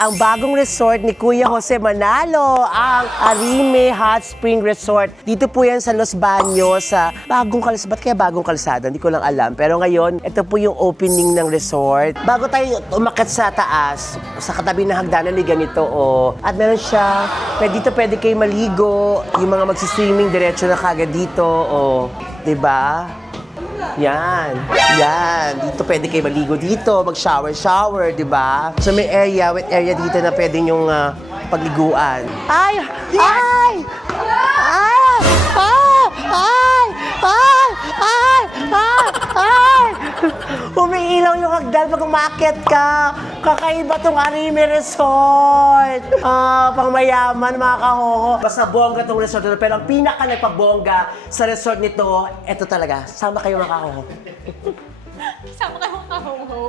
ang bagong resort ni Kuya Jose Manalo, ang Arime Hot Spring Resort. Dito po yan sa Los Baños, sa bagong kalsada. Ba't kaya bagong kalsada? Hindi ko lang alam. Pero ngayon, ito po yung opening ng resort. Bago tayo umakyat sa taas, sa katabi ng hagdanan ni ganito, oh. At meron siya, dito pwede kayo maligo, yung mga magsiswimming, diretso na kagad dito, oh. Diba? Yan. Dito pwede kayo maligo dito, mag-shower, di ba? So may wet area dito na pwede nyong pagliguan. Ay! Umiilaw yung hagdan pag umakyat ka. Kakaiba tong Arime Resort. Pang mayaman, mga kahoho. Basta bongga tong resort nito. Pero ang pinaka nagpabongga sa resort nito, eto talaga. Sama kayo, mga kahoho. Sama kayo mga kahoho.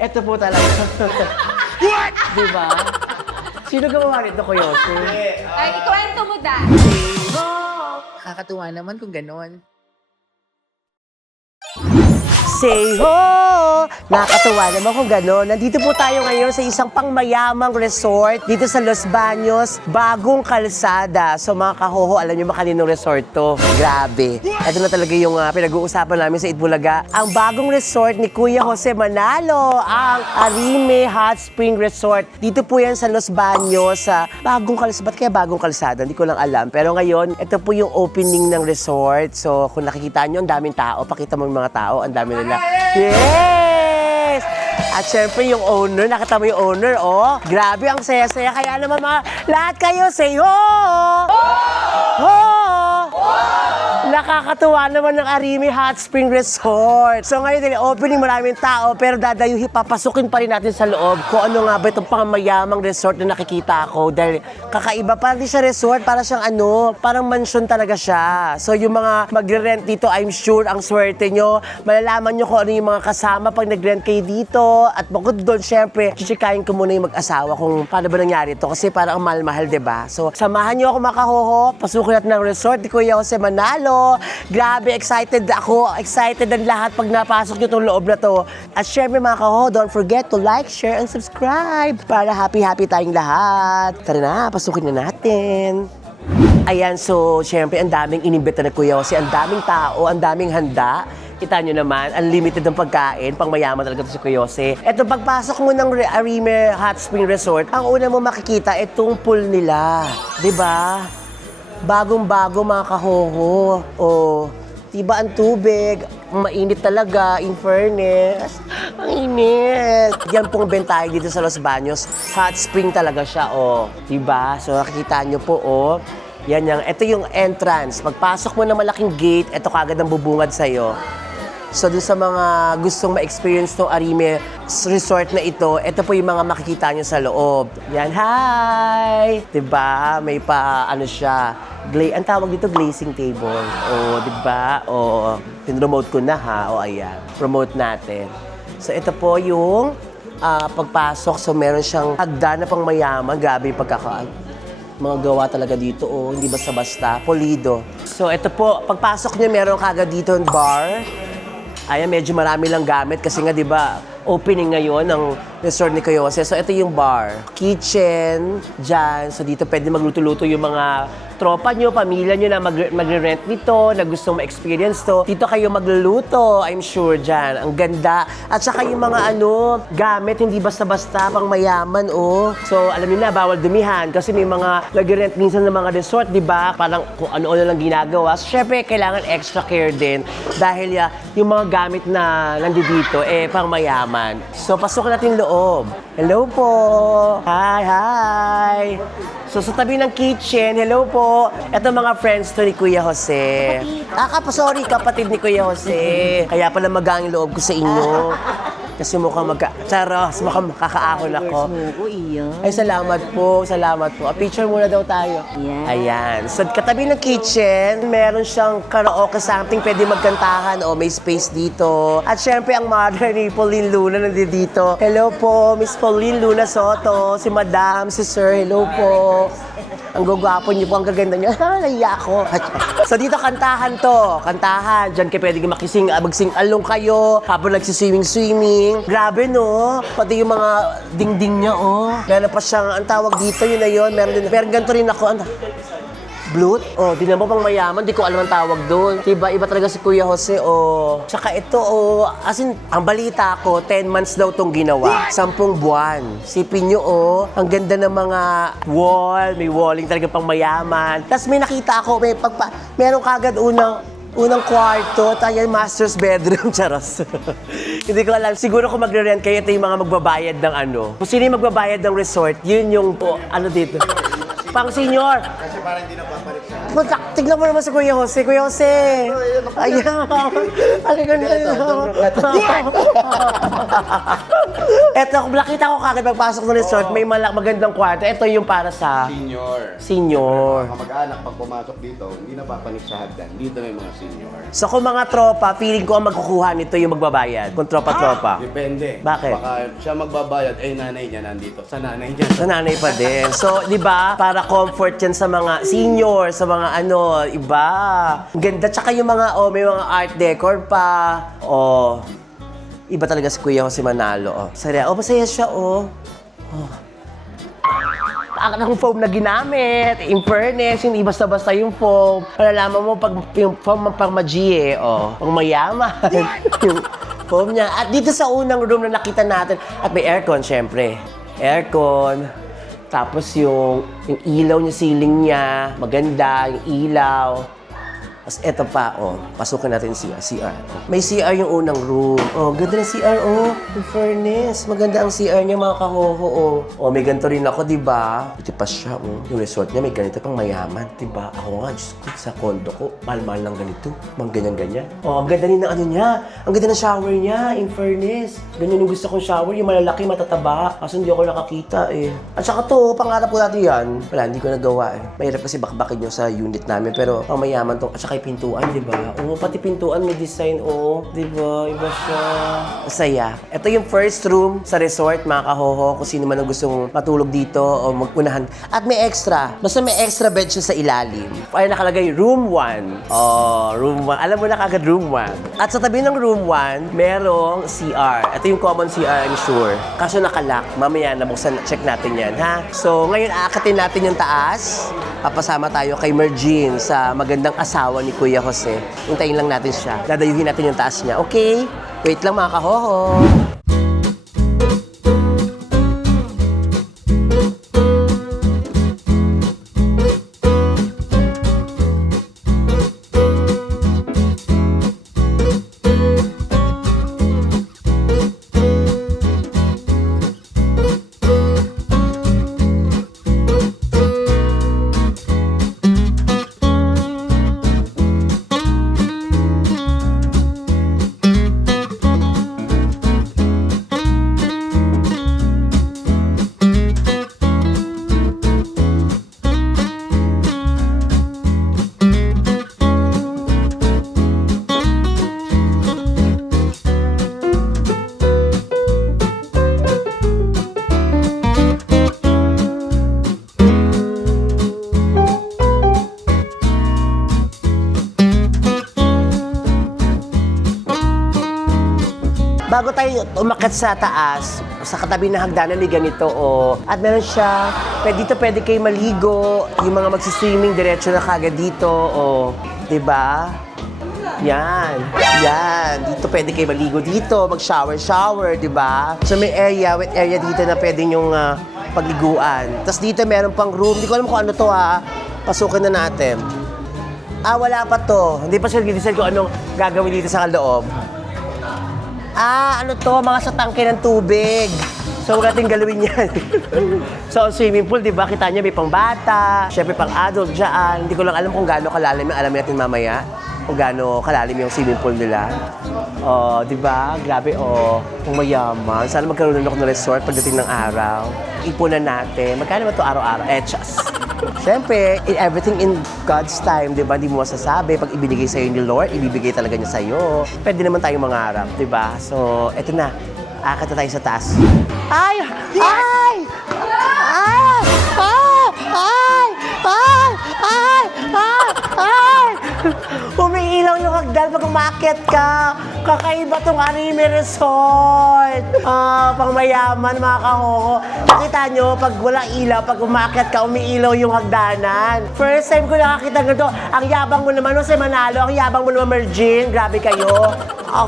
Eto po talaga. What? Diba? Sino gumawa nito, Kuya Jose? Ay, ikwento mo dahil. Nakakatuwa naman kung ganon. Say ho! Nakakatuwa naman kung gano'n. Nandito po tayo ngayon sa isang pangmayamang resort dito sa Los Baños, bagong kalsada. So mga kahoho, alam niyo ba kaninong resort to? Grabe. Ito na talaga yung pinag-uusapan namin sa Itbulaga. Ang bagong resort ni Kuya Jose Manalo, ang Arime Hot Spring Resort. Dito po yan sa Los Baños, sa bagong kalsada. Ba't kaya bagong kalsada? Hindi ko lang alam. Pero ngayon, ito po yung opening ng resort. So kung nakikita nyo, ang daming tao. Pakita mo yung mga tao, ang dami nila. Yes! At syempre yung owner, nakita mo yung owner, oh. Grabe, ang saya-saya. Kaya naman mga lahat kayo, say ho! Ho! Nakakatuwa naman ng Arime Hot Spring Resort. So ngayon, opening, maraming tao, pero dadayuhin, papasukin pa rin natin sa loob kung ano nga ba itong pangmayamang resort na nakikita ko. Dahil kakaiba, parang di siya resort, parang siyang parang mansion talaga siya. So yung mga magre-rent dito, I'm sure, ang swerte nyo. Malalaman nyo kung ano yung mga kasama pag nag-rent kayo dito. At bukod doon, syempre, chichikain ko muna yung mag-asawa kung paano ba nangyari ito. Kasi parang ang mahal-mahal, diba? So samahan nyo ako, makahoho. Pasukin natin ng resort ni Kuya Jose Manalo. Grabe, excited ako. Excited ang lahat pag napasok nyo itong loob na to. At syempre mga kaho, don't forget to like, share, and subscribe para happy-happy tayong lahat. Tara na, pasukin na natin. Ayan, so syempre ang daming inimbita na Kuya Jose. Ang daming tao, ang daming handa. Kita nyo naman, unlimited ang pagkain, pang mayaman talaga ito si Kuya Jose. Eto, pagpasok mo ng Arime Hot Spring Resort, ang una mo makikita, itong pool nila. Diba? Bagong-bago mga kahoho. O, diba ang tubig? Mainit talaga, in fairness. Ang init. Yan pong bentahe dito sa Los Baños. Hot spring talaga siya, o. Diba? So, nakikita nyo po, o. Yan yung, ito yung entrance. Pagpasok mo ng malaking gate, ito kagad ang bubungad sa'yo. So, dun sa mga gustong ma-experience ng Arime Resort na ito po yung mga makikita nyo sa loob. Yan, hi! Diba? May siya. Ang tawag dito, glazing table. O, diba? O, pinromote ko na ha. O, ayan. Promote natin. So, ito po yung pagpasok. So, meron siyang hagdan na pang mayaman. Grabe yung mga gawa talaga dito. O, hindi basta-basta. Polido. So, ito po. Pagpasok nyo, meron kagad dito yung bar. Ayan, medyo marami lang gamit kasi nga, di ba, opening ngayon ng resort ni Kuya Jose. So, ito yung bar. Kitchen, dyan. So, dito pwede magluto-luto yung mga tropa nyo, pamilya nyo na magre-rent nito, na gustong ma-experience to. Dito kayo magluluto, I'm sure, dyan. Ang ganda. At saka yung mga gamit, hindi basta-basta, pang mayaman, oh. So, alam niyo na, bawal dumihan kasi may mga nag-rent minsan ng mga resort, di ba? Parang kung ano-ano lang ginagawa. So, syempre, kailangan extra care din dahil yung mga gamit na nandito, pang mayaman. So, pasok natin loob. Hello po! Hi! So, sa tabi ng kitchen, hello po. Ito mga friends to ni Kuya Jose. Sorry, kapatid ni Kuya Jose. Kaya pala magang loob ko sa inyo. Kasi mukhang Charos, mukhang makakaahon ako. Ay, salamat po. A picture muna daw tayo. Yeah. Ayan. So, katabi ng kitchen, meron siyang karaoke something. Pwede magkantahan. O, may space dito. At syempre, ang mother ni Pauline Luna nandito. Hello po, Miss Pauline Luna Soto. Si Madam, si Sir. Hello po. Ang gugwapo niyo po, ang gaganda niyo. Naiya ako. So dito kantahan to. Kantahan. Diyan kayo pwede makising, magsing-along kayo habang nagsiswimming-swimming. Grabe no? Pati yung mga dingding niya oh. Meron pa siyang, ang tawag dito, yun na yun. Meron ganito rin ako. Ano? Bloot? Oh, di na mo pang mayaman, di ko alam ang tawag doon. Diba, iba talaga si Kuya Jose, oh. Tsaka ito, oh, as in, ang balita ko, 10 months daw tong ginawa. 10 buwan. Sipin nyo, oh, ang ganda ng mga wall, may walling talaga pang mayaman. Tapos may nakita ako, meron kagad unang kwarto, tayo master's bedroom, charos. Hindi ko alam. Siguro kung magre-rent kayo, ito yung mga magbabayad ng ano. Kung sino yung magbabayad ng resort, yun yung, oh, ano dito. Pang senior. Kasi parang hindi na papalik siya. Tignan mo naman si Kuya Jose. Kuya Jose. Ayan. Aligan na Eto, nakita ko kagad pagpasok ng resort, may magandang kwarto. Ito yung para sa senior. Mga mag-anak pag pumasok dito, hindi na papanik sa hagdan. Dito na yung mga senior. So kung mga tropa, feeling ko ang magkukuha nito yung magbabayad. Kung tropa-tropa. Depende. Bakit? Baka siya magbabayad, nanay niya nandito. Sa nanay niya. Sa nanay pa din. So, di ba, para comfort yan sa mga senior, sa mga ano, iba. Ang ganda. Tsaka yung mga, oh, may mga art decor pa. Oh, iba talaga si Kuya Jose Manalo. Oh, sarya. Oh, masaya siya, oh. Oh. Ang foam na ginamit, in fairness, hindi basta-basta yung foam. Malalaman mo pag yung foam pang mag-G eh, oh, pang mayaman. Yung foam niya. At dito sa unang room na nakita natin, at may aircon, syempre. Aircon. Tapos yung ilaw niya, ceiling niya, maganda, yung ilaw. Tapos eto pa, oh, pasukin natin si CR. May CR yung unang room. Oh, ganda ng CR, oh. In fairness, maganda ang CR niya, mga kahoho, oh. Oh, may ganito rin ako, di ba? Ito pa siya, oh. Yung resort niya, may ganito pang mayaman, di ba? Ako nga, Diyos ko, sa condo ko, mahal-mahal ng ganito. Mang ganyan-ganyan. Oh, ang ganda rin ng ano niya. Ang ganda ng shower niya, in fairness. Ganyan yung gusto kong shower, yung malalaki, matataba. Kaso hindi ako nakakita, eh. At saka to, pangarap ko dati yan. Wala, hindi ko nagawa, eh. Mahirap kasi bakbakin yung sa unit namin, pero pang mayaman to. At saka yung pintuan, di ba? Oo, pati pintuan may design, oo. Di ba? Iba siya. Masaya. Ito yung first room sa resort, mga kahoho. Kung sino man ang gustong matulog dito o magunahan. At may extra. Basta may extra bed siya sa ilalim. Ay, nakalagay room 1. Oh, room 1. Alam mo na kagad room 1. At sa tabi ng room 1, merong CR. Ito yung common CR, I'm sure. Kaso nakalock. Mamaya nabuksan, check natin yan, ha? So, ngayon aakatin natin yung taas. Papasama tayo kay Mergine sa magandang asawa ni Kuya Jose. Hintayin lang natin siya. Dadayuhin natin yung taas niya. Okay? Wait lang mga kahoho. Bago tayo umakyat sa taas, sa katabi ng hagdanan may ganito, oh. At meron siya, dito pwede kayo maligo, yung mga magsiswimming, diretso na kagad dito, oh. Diba? Yan. Yan. Dito pwede kayo maligo dito, mag-shower, diba? So may area, wet area dito na pwede nyong pagliguan. Tapos dito meron pang room, hindi ko alam kung ano to ha. Pasukin na natin. Ah, wala pa to. Hindi pa siya nag-decide kung anong gagawin dito sa loob. Ah, ano to? Mga sa tangke ng tubig. So, huwag natin galawin yan. So, swimming pool, di ba? Kita niya may pang bata, syempre pang adult dyan. Hindi ko lang alam kung gaano kalalim yung alam natin mamaya. Kung gaano kalalim yung swimming pool nila. Oh, di ba? Grabe, oh. Kung mayaman. Sana magkaroon ako ng resort pagdating ng araw. Ipunan natin. Magkano ba ito araw-araw? Chas. Siyempre, everything in God's time, di ba? Di mo masasabi. Pag ibinigay sa'yo ni Lord, ibibigay talaga niya sa'yo. Pwede naman tayong mangarap, di ba? So, eto na. Akat na tayo sa taas. Ay! Ay! Ay! Ay! Ay! umakyat ka. Kakaiba tong Arime Resort. Pang mayaman, mga kahoho. Nakita nyo, pag walang ilaw, pag umakyat ka, umiilaw yung hagdanan. First time ko nakakita ganito. Ang yabang mo naman, Jose Manalo. Ang yabang mo naman, Mergine. Grabe kayo.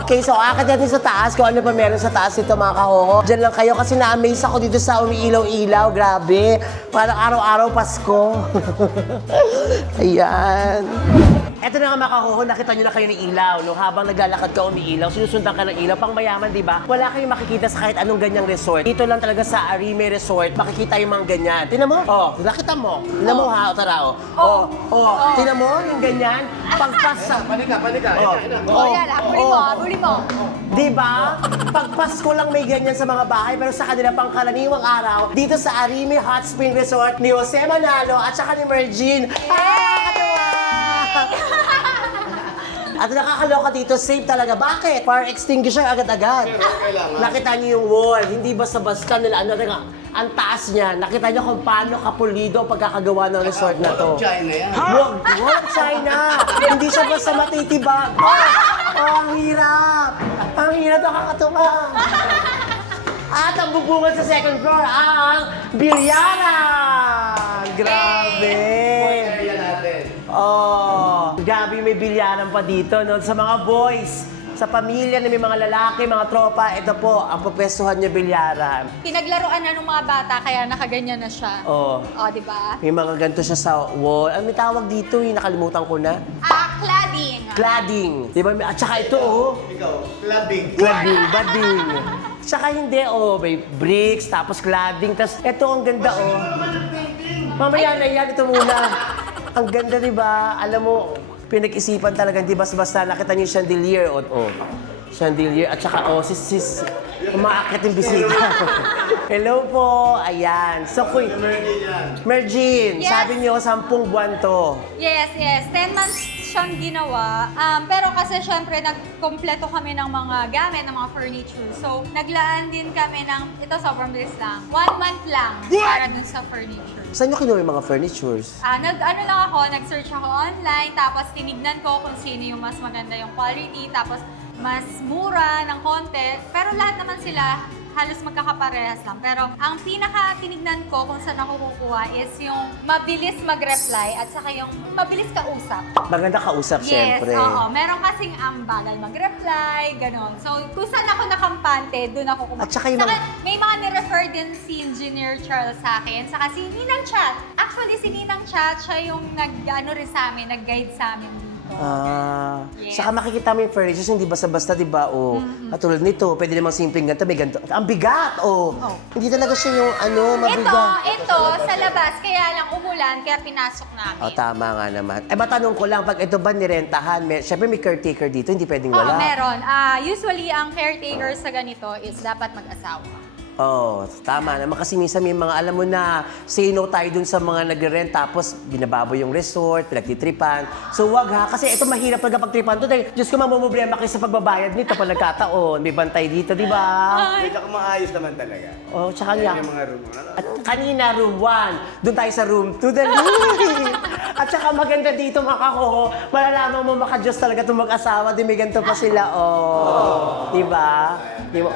Okay, so akit natin sa taas. Kung ano pa meron sa taas ito, mga kahoho. Diyan lang kayo kasi na-amaze ako dito sa umiilaw-ilaw. Grabe. Parang araw-araw Pasko. Ayan. Eto na nga, mga kahoho, nakita nyo na kayo ng ilaw, no? Habang naglalakad ka umiilaw, sinusundan ka ng ilaw, pang mayaman, di ba? Wala kayong makikita sa kahit anong ganyang resort. Dito lang talaga sa Arime Resort, makikita yung mga ganyan. Tinan mo? Oh, nakita mo. Tinan mo, ha? O, tara, oh. Tinan mo, yung ganyan. Pagpasa. Panika. Yan, huli mo. Di ba? Pag Pasko lang may ganyan sa mga bahay, pero sa kanila pang karaniwang araw, dito sa Arime Hot Spring Resort ni Jose Manalo at saka ni Mergine. Katuwa! At nakakaloka dito, safe talaga. Bakit? Fire extinguisher agad-agad. kailangan. Nakita niyo yung wall, hindi basta-basta nila. Ang taas niya. Nakita niyo kung paano kapulido ang pagkakagawa ng resort na to. China yan. Wag China! Hindi siya basta matitibag. Ang hirap! Ang hirap, nakakatuwa. At ang bubungan sa second floor, ang bilyaran! Grabe! Kaya natin. Grabe may bilyaran pa dito, no? Sa mga boys, sa pamilya na may mga lalaki, mga tropa, ito po, ang pupwestuhan niya bilyaran. Pinaglaruan na ng mga bata, kaya nakaganyan na siya. Oh. Di ba? May mga ganito siya sa wall. Ano may tawag dito? Yung nakalimutan ko na. Cladding. Cladding. Di ba? At saka ito, oh. Ikaw, clubbing. Cladding, bading. Tsaka hindi, oh. May bricks, tapos cladding. Tapos ito, ang ganda, oh. Mamaya na yan, ito muna. Ang ganda, di ba? Alam mo, pinag-isipan talaga, hindi basta-basta. Nakita niyo yung chandelier, oh. Chandelier. At saka, sis, umaakit yung bisita. Hello po. Ayan. So, Mergine, Yes. sabi niyo, 10 buwan to. Yes. 10 months siyang ginawa. Pero kasi syempre, nagkompleto kami ng mga gamit, ng mga furniture. So, naglaan din kami ng, ito sobrang bilis lang, 1 month lang para dun sa furniture. Saan niyo kinuha yung mga furnitures? Nag-search ako online, tapos tinignan ko kung sino yung mas maganda yung quality, tapos mas mura ng konti. Pero lahat naman sila halos magkakaparehas lang. Pero ang pinaka-tinignan ko kung saan ako kukuha is yung mabilis mag-reply at saka yung mabilis kausap. Maganda kausap, syempre. Yes, oo. Meron kasing ang bagal mag-reply, ganon. So, kung saan ako nakampante, doon ako kumakas. At saka yung may mga ni-refer din si Engineer Charles sa akin, saka si Ninang Chat. Actually, si Ninang Chat, siya yung rin sa amin, nag-guide sa amin dito. Yes. Saka makikita mo yung furnitures, hindi basta-basta, di ba? Katulad nito, pwede namang simpleng ganito, may ganito. Ang bigat, Hindi talaga siya yung mabigat. Ito, sa labas, kaya lang umulan, kaya pinasok namin. Tama nga naman. Matanong ko lang, pag ito ba nirentahan, syempre may caretaker dito, hindi pwedeng wala. Meron. Usually, ang caretaker sa ganito is dapat mag-asawa. Tama naman kasi minsan may mga alam mo na say no tayo dun sa mga nagre-rent tapos binababoy yung resort, pinagtitripan. So wag ha, kasi ito mahirap talaga pagtripan to. Dahil Diyos ko mamumroblema kayo sa pagbabayad nito pag nagkataon. May bantay dito, di ba? Medyo maayos naman talaga. Tsaka niya. Yung mga room. At kanina, room 1. Doon tayo sa room 2. Dali! At saka maganda dito, mga kahoho. Malalaman mo maka-Diyos talaga itong mag-asawa. Di may ganito pa sila, Di ba? Di mo.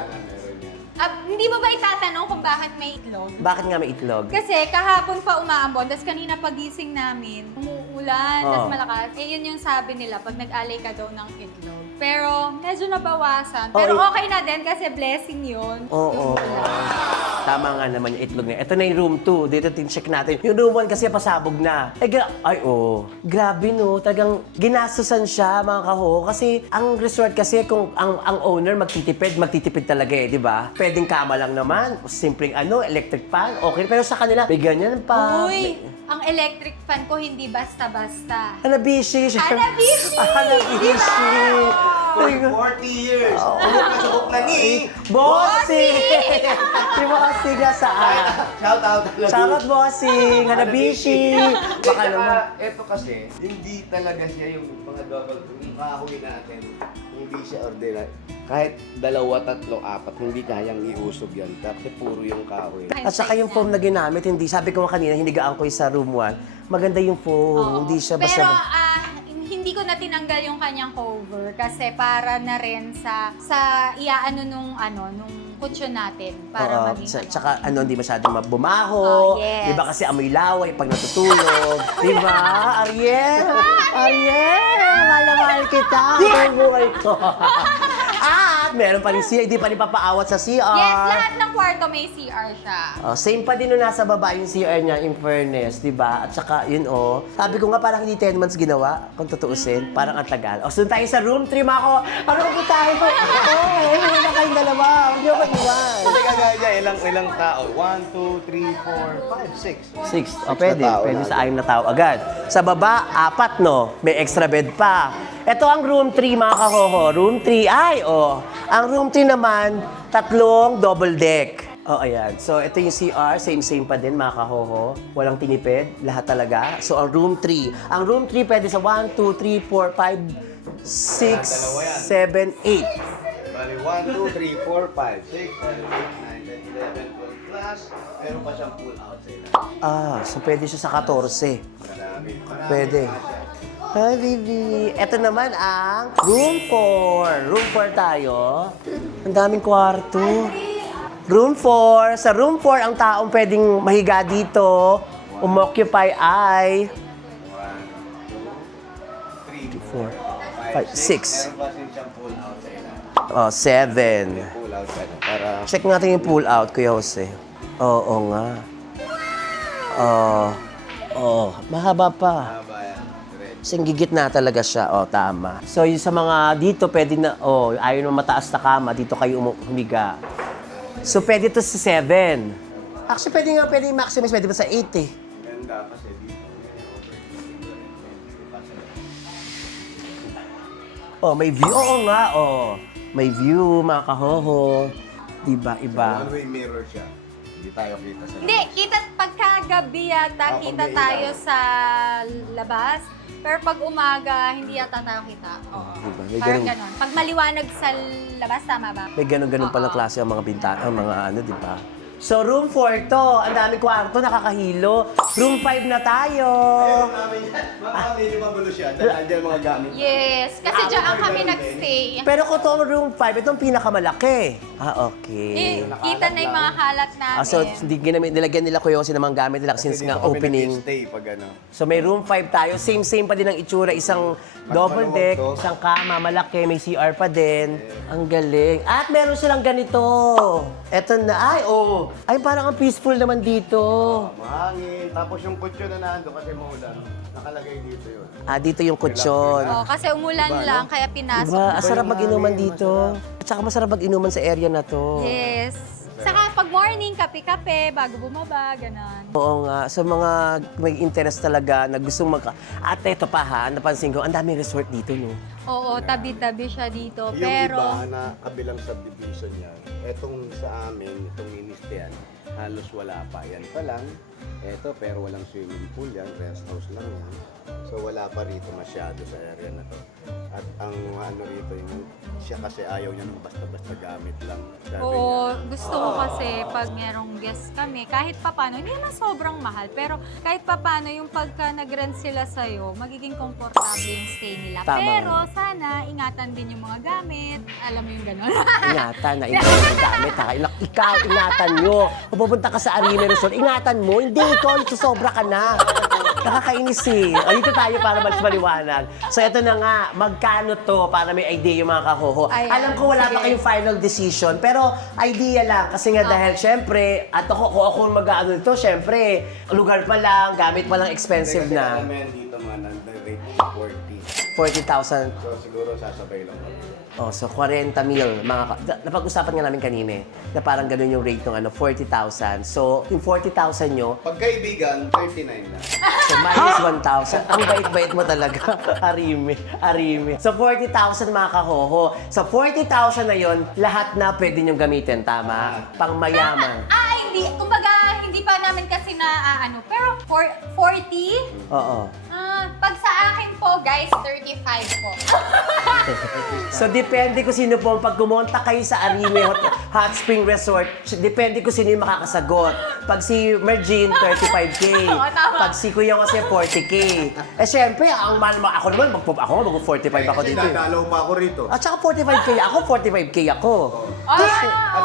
Hindi mo ba itatanong kung bakit may itlog? Bakit nga may itlog? Kasi kahapon pa umaambon, tapos kanina pagising namin, umuulan, tapos malakas. Yun yung sabi nila, pag nag-alay ka daw ng itlog. Pero medyo nabawasan. Pero okay na din kasi blessing yun. Oo. Tama nga naman yung itlog niya. Ito na yung room 2. Dito tin-check natin. Yung room 1 kasi pasabog na. Grabe no. Talagang ginastusan siya, mga kaho. Kasi ang resort kasi kung ang owner magtitipid talaga di ba? Pwedeng kama lang naman. Simpleng electric fan. Okay. Pero sa kanila, may ganyan pa. Uy, ang electric fan ko hindi basta-basta. Hanabishi. Hanabishi! Hanabishi! For 40 years. Nakasubok na ni Bossing! Yung Bossing na saan? Shout out. Shoutout Bossing! Hanabishi! Baka naman. Ito kasi, hindi talaga siya yung mga double, yung kahoy natin. Hindi siya ordinary. Kahit 2, 3, 4, hindi kayang iusog yan. Kasi puro yung kahoy. At saka yung foam na ginamit, hindi, sabi ko kanina, hinigaan ko yung sa room 1. Maganda yung foam, hindi siya basta... Pero hindi ko na tinanggal yung kanyang cover kasi para na rin sa iaano nung kutsyon natin para maging Tsaka hindi masyadong bumaho. Oh, yes. Diba kasi amoy laway pag natutulog. Diba? Ariel! Ariel! Mahal kita! Ang buhay ko! At meron pa rin CR. Hindi pa rin papaawat sa CR. Yes, lahat ng kwarto may CR siya. Same pa din nung nasa baba yung CR niya, in fairness, di ba? At saka, sabi ko nga parang hindi 10 months ginawa, kung tutuusin, parang ang tagal. Sunod tayo sa room 3, Mako. Ano ko tayo ko? Hindi na kayong dalawa. Hindi ako iwan. Hindi ka gaya, ilang tao? 1, 2, 3, 4, 5, 6. 6. Pwede. Pwede sa 6 na tao agad. Sa baba, 4, no? May extra bed pa. Ito ang room 3, mga kahoho. Room 3, Ang room 3 naman, 3 double deck. Ayan. So, ito yung CR. Same pa din, mga kahoho. Walang tinipid. Lahat talaga. So, ang room 3. Ang room 3 pwede sa 1, 2, 3, 4, 5, 6, 7, 8. Bali, 1, 2, 3, 4, 5, 6, 7, 8, 9, 10, 11, 12 plus. Meron pa siyang pull out sa ilan. So pwede siya sa 14. Marami. Pwede. Hi, baby. Ito naman ang room 4. Room 4 tayo. Ang daming kwarto. Room 4. Sa room 4, ang taong pwedeng mahiga dito, umoccupy ay 4, 5, 6. Meron pa siyang pull out sa ilan. 7. Pull out ka na para Check natin yung pull out, Kuya Jose. Oo nga. Mahaba pa. haba yan. Diretso. Kasing gigit na talaga siya. Tama. So, yung sa mga dito, pwede na, ayaw naman mataas na kama, dito kayo humiga. So, pwede to sa 7. Actually, pwede maximize, pwede pa sa 8 eh. Ganda kasi dito. May view. Oo nga, May view, mga kahoho. Diba, iba. One-way mirror siya. Hindi tayo kita sa Hindi, kita pagkagabi yata, Ah, kita pag may tayo ilaw. sa labas. Pero pag umaga, hindi yata tayo kita. Oo. Diba? May Parang ganun. ganon. Pag maliwanag sa labas, tama ba? May ganun-ganun palang Oo. klase ang mga bintana, ang mga di ba? So, room 4 to. Ang daming kwarto, nakakahilo. Room 5 na tayo. Mga medyo magulo siya. Dahil andyan mga gamit. Yes, kasi diyan kami nagstay. Pero kung ito ang room 5, ito ang pinakamalaki. Okay. Kita na yung mga kalat namin. So, nilagyan nila Kuya Jose ng mga gamit nila kasi nga opening. Stay pag ano. So, may room 5 tayo. Same pa din ang itsura. Isang double maluwag deck, to. isang kama, malaki, may CR pa din. Ang galing. At meron silang ganito. Eto na. Ay, parang ang peaceful naman dito. Mahangin. Tapos yung kutsyo na nando kasi maulan. Nakalagay dito yun. Dito yung kutsyon. Kasi umulan lang, kaya pinasok. Diba? na. Sarap mag-inuman dito. At saka masarap mag-inuman sa area na to. Yes. Saka pag morning, kape-kape, bago bumaba, ganon. Oo nga, sa mga may interest talaga na gustong At eto pa napansin ko, ang daming resort dito, no? Oo, tabi-tabi siya dito. Yung Pero, iba na kabilang subdivision yan, etong sa amin, itong ministyan, halos wala pa. Yan pa lang. Eto, pero walang swimming pool yan. Rest house lang yan. So, wala pa rito masyado sa area na to. At ang rito, yung siya kasi ayaw niya ng basta-basta gamit lang. Sabi oo, niya, gusto ko kasi pag merong guest kami, kahit papano, hindi naman sobrang mahal, pero kahit papano, yung pagka nag-rent sila sa'yo, magiging komportable yung stay nila. Tama. Pero sana, ingatan din yung mga gamit. Alam mo yung gano'n. Ingatan na yung gamit, ha? Ikaw, ingatan nyo. Kung pupunta ka sa Arime Resort, ingatan mo. Hindi, ikaw, sobra ka na. Nakakainis eh. Dito tayo para mas maliwanag. So, ito na nga, magkano to para may idea yung mga kahoho. Ayan, Alam ko wala pa sige. kayong final decision, pero idea lang. Kasi nga dahil, syempre, at kung ako mag-ano nito, syempre, lugar pa lang, gamit pa lang expensive Kasi na. namin dito mga nanda-rate 40. 40,000. So, siguro sasabay lang kami. So 40 mil. Napag-usapan nga namin kanina na parang ganun yung rate ng 40,000. So, yung 40,000 nyo, Pagkaibigan, 39 na. so minus 1,000. Ang bait-bait mo talaga. Arime. So 40,000 mga kahoho. Sa 40,000 na yon, lahat na pwede nyong gamitin. Tama? Pang mayaman. Hindi. Kumbaga, hindi pa namin kasi na, pero 40? Oo. Pag sa akin po, guys, 35 po. So, depende kung sino po. Pag kumonta kayo sa Arime Hot Spring Resort, depende kung sino yung makakasagot. Pag si Mergine, 35K. Oo, tama. Pag si Kuya kasi 40K. Eh, syempre, ako naman, mag-45 ako Kasi dito. dadalaw pa ako rito. At saka 45K ako, 45K ako. At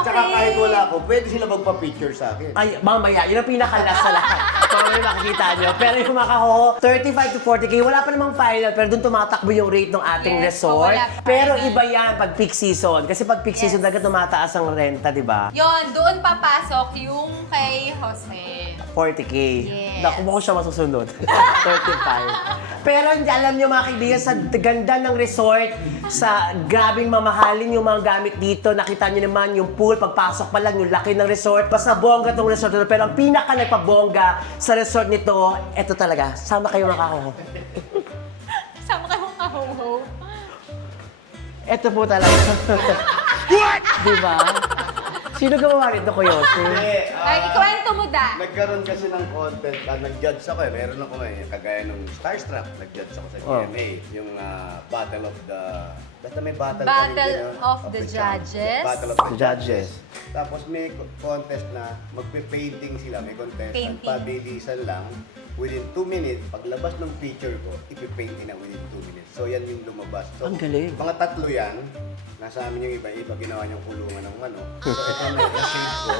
saka okay. kahit wala ako, pwede sila magpa-picture sa akin. Ay, mamaya, yun ang pinakalas sa lahat. Mamaya makikita nyo. Pero yung mga kahoho, 35 to 40K, wala pa namang final, pero doon tumatakbo yung rate ng ating Yes, resort. wala pa Pero final. iba yan pag peak season. Kasi pag peak season, talaga tumataas ang renta, di ba? Yon, doon papasok yung kay Jose. 40K. Yes. Naku, mo ko siya masusunod. 35. Pero hindi alam nyo mga kaibigan, sa ganda ng resort, sa grabing mamahalin yung mga gamit dito, nakita nyo naman yung pool, pagpasok pa lang, yung laki ng resort. Basta bongga tong resort nito. Pero ang pinaka nagpabongga sa resort nito, eto talaga, sama kayo mga kahoho. Sama ka mong kaho-ho. Eto po talaga. What? Diba? Sino gumawa nito, Kuya Jose? Ay, ikwento mo da. Nagkaroon kasi ng content, nag-judge ako meron ako kagaya nung Starstruck, nag-judge ako sa Oh. GMA, yung Battle of the... Basta may battle Battle of the Judges. Battle of the Judges. Tapos may contest na magpe-painting sila, may contest. Painting. Pabilisan lang, within 2 minutes, paglabas ng picture ko, ipipaint na within 2 minutes. So yan yung lumabas. So, Ang galing. mga tatlo yan, nasa amin yung iba-iba, ginawa niyang kulungan ng manok. So ito na-save ko.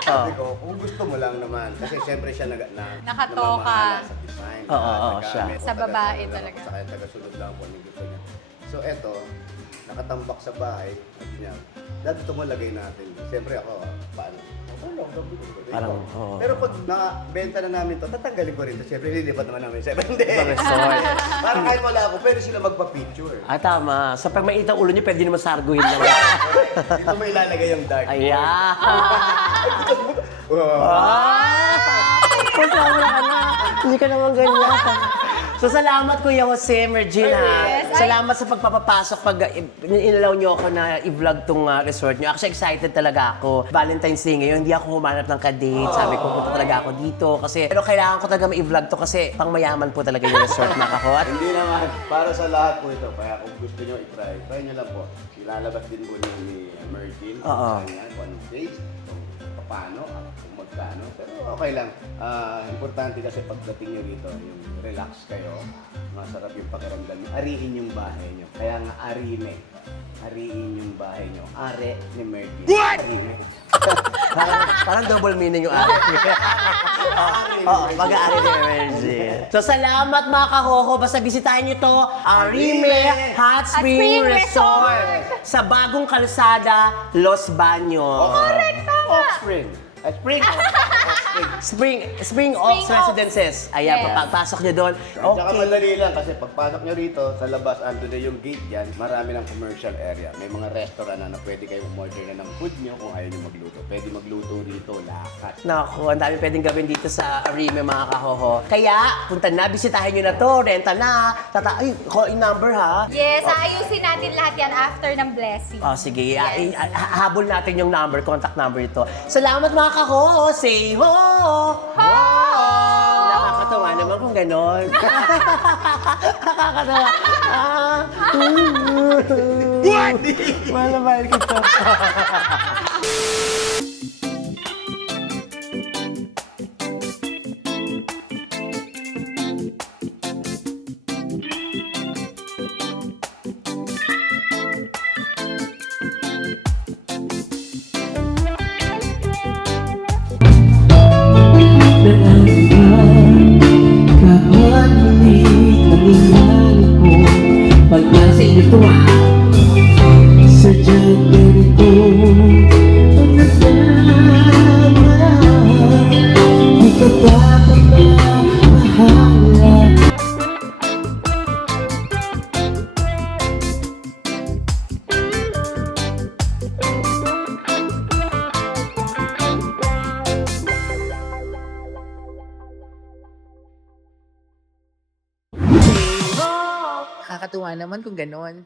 Sabi ko, kung gusto mo lang naman, kasi siyempre siya Nakatoka. namamahala sa design. Oo, taga- siya. may- Sa babae taga- talaga. Sa kanya, taga-sunod lang po ang gusto niya. So eto, nakatambak sa bahay, sabi niya, dad, ito mo lagay natin. Siyempre ako, paano? Okay lang, sabi ko. Parang, oo. Pero pag nabenta na namin to, tatanggalin ko rin to. Siyempre, lilipat naman namin sa 7 days. Sa resort. Parang kahit wala ako, pwede sila magpa-picture. Ah, tama. Sa pag mainit ang ulo niyo, pwede naman sarguhin lang. Dito may ilalagay yung dark. Ayan. Wow. Kasama ka na. Hindi ka naman ganyan. So, salamat Kuya Jose, Mergine, ha. Yes. Salamat sa pagpapapasok pag inalaw niyo ako na i-vlog tong resort niyo. Actually, excited talaga ako. Valentine's Day ngayon, hindi ako humanap ng ka-date. Sabi ko, punta talaga ako dito. Pero kailangan ko talaga ma-i-vlog to kasi pang mayaman po talaga yung resort, mga kahot. Hindi naman. Para sa lahat po ito. Kaya kung gusto nyo i-try, try nyo lang po. Ilalabas din po ni Mergine. Oo. Kung anong taste, kung paano, at kung magkano. Pero okay lang. Importante kasi pagdating nyo rito, yung relax kayo, masarap yung pakiramdam nyo. Ariin yung bahay nyo. Kaya nga arime. Ariin yung bahay nyo. Are ni Mergine. What? Arime. Parang double meaning yung ari. Oo, mag-aari ni Mergine. So, salamat mga kahoho. Basta bisitahin niyo to, Arime Hot Spring Spring Resort. Resort. Sa bagong kalsada, Los Baños. Correct, tama. Spring. Spring. Spring Oaks Oaks. Residences. Ayan, Yes. papasok niyo doon. Tsaka Okay. madali lang kasi pagpasok nyo rito, sa labas, ando na yung gate dyan, marami ng commercial area. May mga restaurant na pwede kayo umorder na ng food nyo kung ayaw nyo magluto. Pwede magluto rito, lahat. Naku, ang dami pwedeng gawin dito sa Arime, mga kahoho. Kaya, punta na, bisitahin nyo na to, renta na. Ay, call in number ha. Yes, aayusin natin lahat yan after ng blessing. Oh, sige, Yes. habol natin yung number, contact number ito. Salamat mga kahoho, say ho! Ho! Nakakatawa naman kung ganon. Nakakatawa. What? Mahal na mahal kita. Kapan muli nangyayari ko pag nasa inyo tuwa sadyang ganito ang nadama di ka dapat na mahala. Nakakatuwa naman kung ganon.